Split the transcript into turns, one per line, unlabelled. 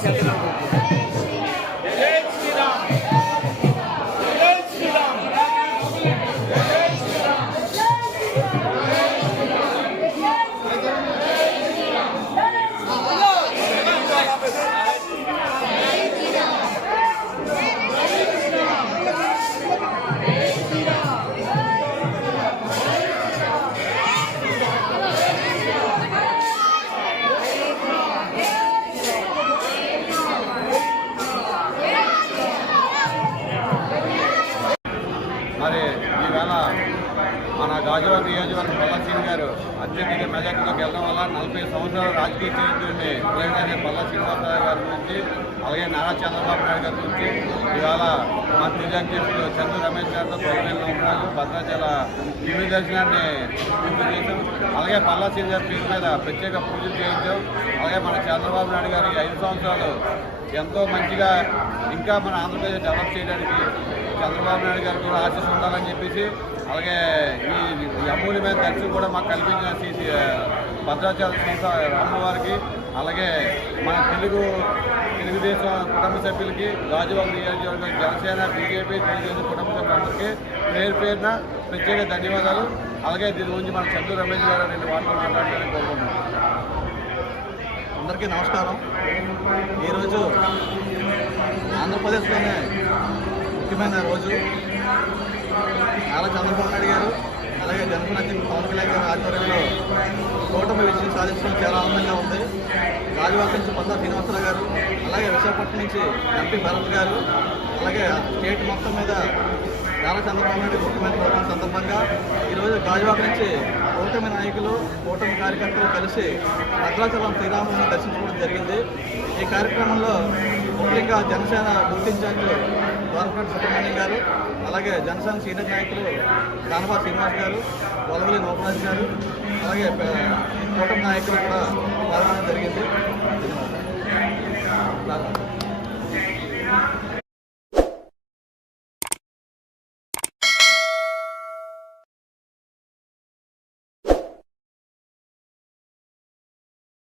Gracias. Rajwada నియోజకవర్గం సింగ్ గారు అత్యధిక మెజార్టీలోకి వెళ్ళడం వల్ల నలభై సంవత్సరాలు రాజకీయ చరిత్రని ప్రయోజన పల్లా శ్రీనివాసరావు గారి గురించి అలాగే నారా చంద్రబాబు నాయుడు గారి గురించి ఇవాళ మా నిజాధ్యక్షుడు చంద్ర రమేష్ గారితో తొలగిలో ఉన్నారు భద్రాచల దివ్య దర్శనాన్ని పూర్తి చేశాం. అలాగే పల్లా సింగ్ గారి పేరు మీద ప్రత్యేక పూజలు చేయించాం. అలాగే మన చంద్రబాబు నాయుడు గారి ఐదు సంవత్సరాలు ఎంతో మంచిగా ఇంకా మన ఆంధ్రప్రదేశ్ డెవలప్ చేయడానికి చంద్రబాబు నాయుడు గారికి కూడా ఆశీస్సు ఉండాలని చెప్పేసి అలాగే ఈ అమూల్యమైన దర్శనం కూడా మాకు కల్పించిన శ్రీ భద్రాచల సంస్థ అమ్మవారికి అలాగే మన తెలుగు తెలుగుదేశం కుటుంబ సభ్యులకి గాజువాక నియోజకవర్గం జనసేన బీజేపీ తెలుగుదేశం కుటుంబ సభ్యులందరికీ పేరు పేరున ప్రత్యేక ధన్యవాదాలు. అలాగే దీని గురించి మన చంద్ర రమేష్ గారు రెండు వార్తలు మాట్లాడాలని కోరుకుంటున్నాం.
అందరికీ నమస్కారం. ఈరోజు ఆంధ్రప్రదేశ్లోనే ముఖ్యమైన రోజు. నారా చంద్రబాబు నాయుడు గారు అలాగే జనసేన అధ్యక్షుడు పవన్ కళ్యాణ్ గారి ఆధ్వర్యంలో కూటమి విజయం సాధించడం చాలా ఆనందంగా ఉంది. రాజవాక నుంచి పొందా శ్రీనివాసరావు గారు అలాగే విశాఖపట్నం నుంచి ఎంపీ భరత్ గారు అలాగే స్టేట్ మొత్తం మీద నారా చంద్రబాబు నాయుడు ముఖ్యమైన ప్రోగ్రాం సందర్భంగా ఈరోజు గాజువాక నుంచి కూటమి నాయకులు కూటమి కార్యకర్తలు కలిసి భద్రాచలం శ్రీరాముని దర్శించుకోవడం జరిగింది. ఈ కార్యక్రమంలో ముఖ్యంగా జనసేన బూత్ గవర్నమెంట్ సుబ్రహ్మణ్యం గారు అలాగే జనసేన సీనియర్ నాయకులు కానబా శ్రీనివాస్ గారు వలవలి లోకనాథ్ గారు అలాగే కూటమి నాయకులు కూడా పాల్గొనడం జరిగింది. ధన్యవాదాలు.